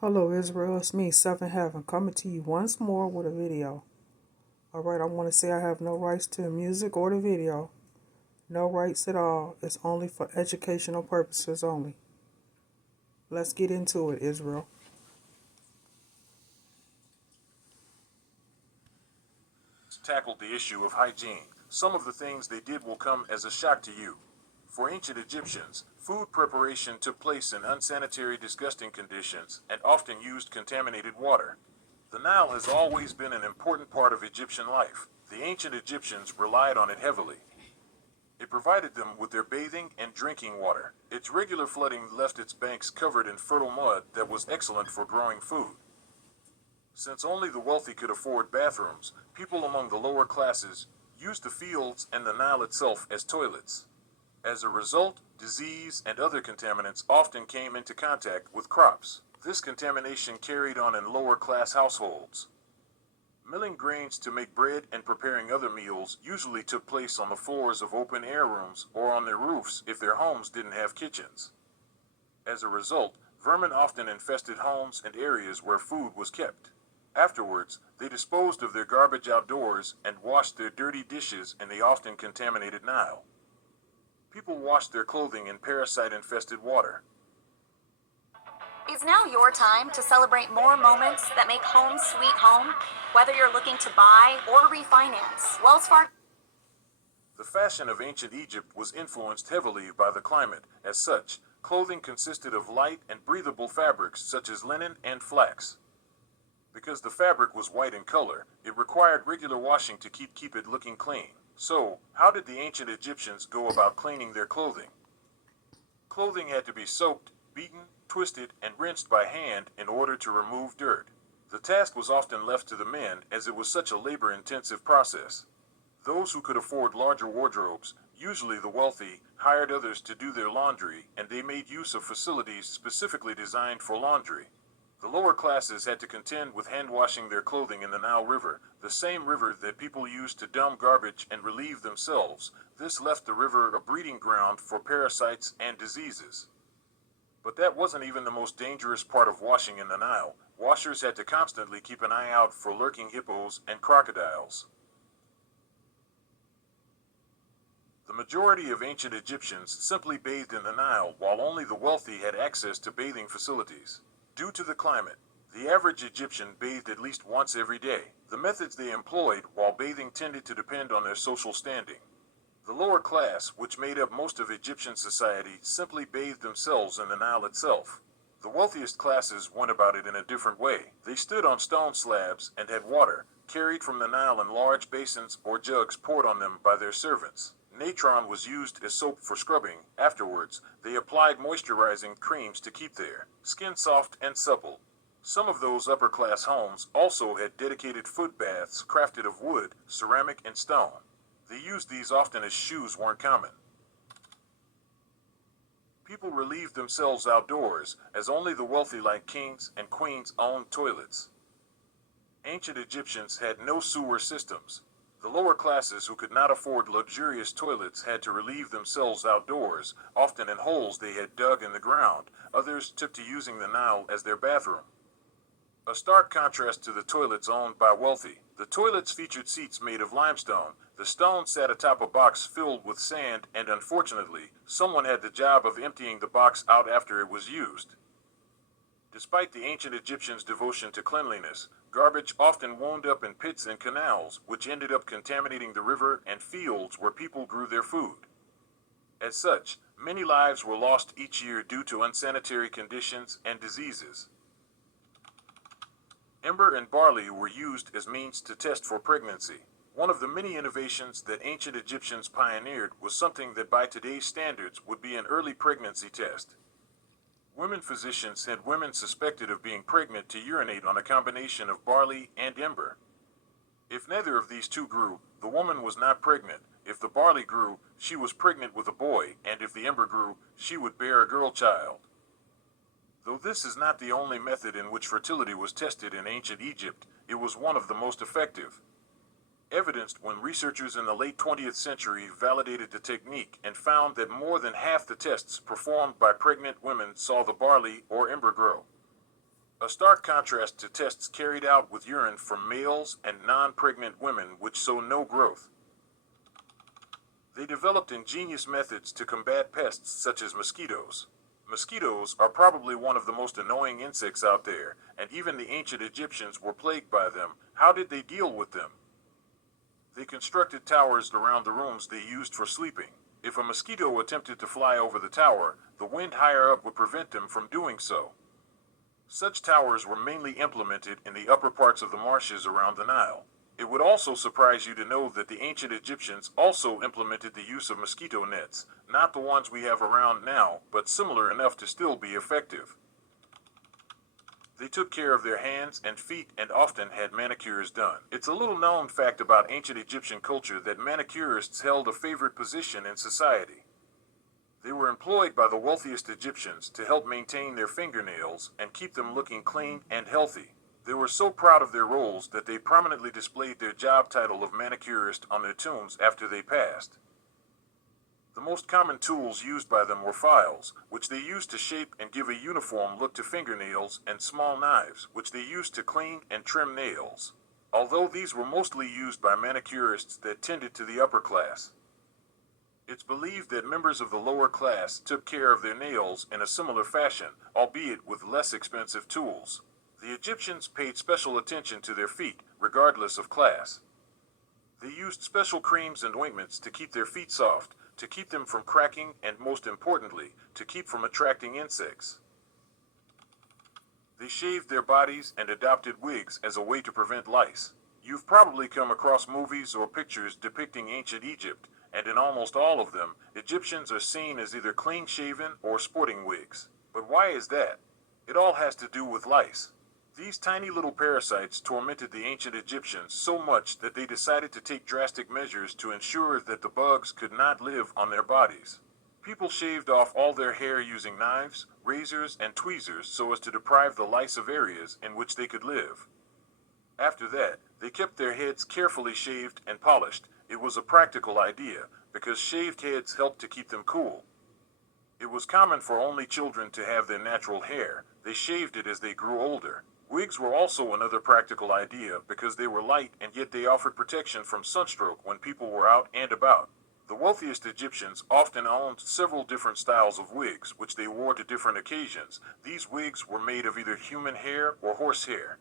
Hello Israel, it's me, Seven Heaven, coming to you once more with a video. Alright, I want to say I have no rights to the music or the video. No rights at all. It's only for educational purposes only. Let's get into it, Israel. Tackled the issue of hygiene. Some of the things they did will come as a shock to you. For ancient Egyptians, food preparation took place in unsanitary, disgusting conditions and often used contaminated water. The Nile has always been an important part of Egyptian life. The ancient Egyptians relied on it heavily. It provided them with their bathing and drinking water. Its regular flooding left its banks covered in fertile mud that was excellent for growing food. Since only the wealthy could afford bathrooms, people among the lower classes used the fields and the Nile itself as toilets. As a result, disease and other contaminants often came into contact with crops. This contamination carried on in lower class households. Milling grains to make bread and preparing other meals usually took place on the floors of open air rooms or on their roofs if their homes didn't have kitchens. As a result, vermin often infested homes and areas where food was kept. Afterwards, they disposed of their garbage outdoors and washed their dirty dishes in the often contaminated Nile. People washed their clothing in parasite-infested water. It's now your time to celebrate more moments that make home sweet home, whether you're looking to buy or refinance. Wells Fargo. The fashion of ancient Egypt was influenced heavily by the climate. As such, clothing consisted of light and breathable fabrics such as linen and flax. Because the fabric was white in color, it required regular washing to keep it looking clean. So, how did the ancient Egyptians go about cleaning their clothing? Clothing had to be soaked, beaten, twisted, and rinsed by hand in order to remove dirt. The task was often left to the men as it was such a labor-intensive process. Those who could afford larger wardrobes, usually the wealthy, hired others to do their laundry, and they made use of facilities specifically designed for laundry. The lower classes had to contend with hand-washing their clothing in the Nile River, the same river that people used to dump garbage and relieve themselves. This left the river a breeding ground for parasites and diseases. But that wasn't even the most dangerous part of washing in the Nile. Washers had to constantly keep an eye out for lurking hippos and crocodiles. The majority of ancient Egyptians simply bathed in the Nile, while only the wealthy had access to bathing facilities. Due to the climate, the average Egyptian bathed at least once every day. The methods they employed while bathing tended to depend on their social standing. The lower class, which made up most of Egyptian society, simply bathed themselves in the Nile itself. The wealthiest classes went about it in a different way. They stood on stone slabs and had water, carried from the Nile in large basins or jugs poured on them by their servants. Natron was used as soap for scrubbing. Afterwards, they applied moisturizing creams to keep their skin soft and supple. Some of those upper-class homes also had dedicated foot baths crafted of wood, ceramic, and stone. They used these often as shoes weren't common. People relieved themselves outdoors, as only the wealthy like kings and queens owned toilets. Ancient Egyptians had no sewer systems. The lower classes who could not afford luxurious toilets had to relieve themselves outdoors, often in holes they had dug in the ground. Others took to using the Nile as their bathroom. A stark contrast to the toilets owned by wealthy. The toilets featured seats made of limestone. The stone sat atop a box filled with sand, and unfortunately, someone had the job of emptying the box out after it was used. Despite the ancient Egyptians' devotion to cleanliness, garbage often wound up in pits and canals, which ended up contaminating the river and fields where people grew their food. As such, many lives were lost each year due to unsanitary conditions and diseases. Ember and barley were used as means to test for pregnancy. One of the many innovations that ancient Egyptians pioneered was something that by today's standards would be an early pregnancy test. Women physicians had women suspected of being pregnant to urinate on a combination of barley and ember. If neither of these two grew, the woman was not pregnant. If the barley grew, she was pregnant with a boy, and if the ember grew, she would bear a girl child. Though this is not the only method in which fertility was tested in ancient Egypt, it was one of the most effective. Evidenced when researchers in the late 20th century validated the technique and found that more than half the tests performed by pregnant women saw the barley or ember grow. A stark contrast to tests carried out with urine from males and non-pregnant women which show no growth. They developed ingenious methods to combat pests such as mosquitoes. Mosquitoes are probably one of the most annoying insects out there, and even the ancient Egyptians were plagued by them. How did they deal with them? They constructed towers around the rooms they used for sleeping. If a mosquito attempted to fly over the tower, the wind higher up would prevent them from doing so. Such towers were mainly implemented in the upper parts of the marshes around the Nile. It would also surprise you to know that the ancient Egyptians also implemented the use of mosquito nets, not the ones we have around now, but similar enough to still be effective. They took care of their hands and feet and often had manicures done. It's a little known fact about ancient Egyptian culture that manicurists held a favored position in society. They were employed by the wealthiest Egyptians to help maintain their fingernails and keep them looking clean and healthy. They were so proud of their roles that they prominently displayed their job title of manicurist on their tombs after they passed. The most common tools used by them were files, which they used to shape and give a uniform look to fingernails, and small knives, which they used to clean and trim nails, although these were mostly used by manicurists that tended to the upper class. It's believed that members of the lower class took care of their nails in a similar fashion, albeit with less expensive tools. The Egyptians paid special attention to their feet, regardless of class. They used special creams and ointments to keep their feet soft, to keep them from cracking, and most importantly, to keep from attracting insects. They shaved their bodies and adopted wigs as a way to prevent lice. You've probably come across movies or pictures depicting ancient Egypt, and in almost all of them, Egyptians are seen as either clean-shaven or sporting wigs. But why is that? It all has to do with lice. These tiny little parasites tormented the ancient Egyptians so much that they decided to take drastic measures to ensure that the bugs could not live on their bodies. People shaved off all their hair using knives, razors, and tweezers so as to deprive the lice of areas in which they could live. After that, they kept their heads carefully shaved and polished. It was a practical idea, because shaved heads helped to keep them cool. It was common for only children to have their natural hair. They shaved it as they grew older. Wigs were also another practical idea because they were light and yet they offered protection from sunstroke when people were out and about. The wealthiest Egyptians often owned several different styles of wigs, which they wore to different occasions. These wigs were made of either human hair or horse hair.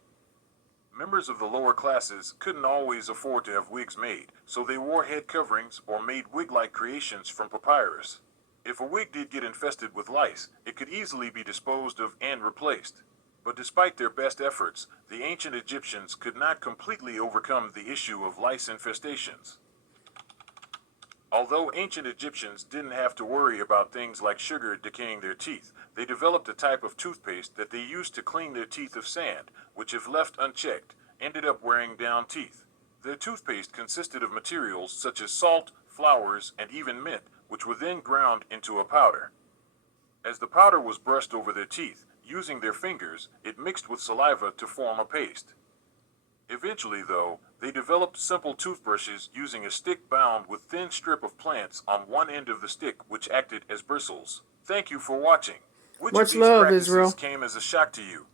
Members of the lower classes couldn't always afford to have wigs made, so they wore head coverings or made wig-like creations from papyrus. If a wig did get infested with lice, it could easily be disposed of and replaced. But despite their best efforts, the ancient Egyptians could not completely overcome the issue of lice infestations. Although ancient Egyptians didn't have to worry about things like sugar decaying their teeth, they developed a type of toothpaste that they used to clean their teeth of sand, which if left unchecked, ended up wearing down teeth. Their toothpaste consisted of materials such as salt, flowers, and even mint, which were then ground into a powder. As the powder was brushed over their teeth, using their fingers, it mixed with saliva to form a paste. Eventually, though, they developed simple toothbrushes using a stick bound with thin strip of plants on one end of the stick which acted as bristles. Thank you for watching. Which of Much these love, practices Israel. came as a shock to you?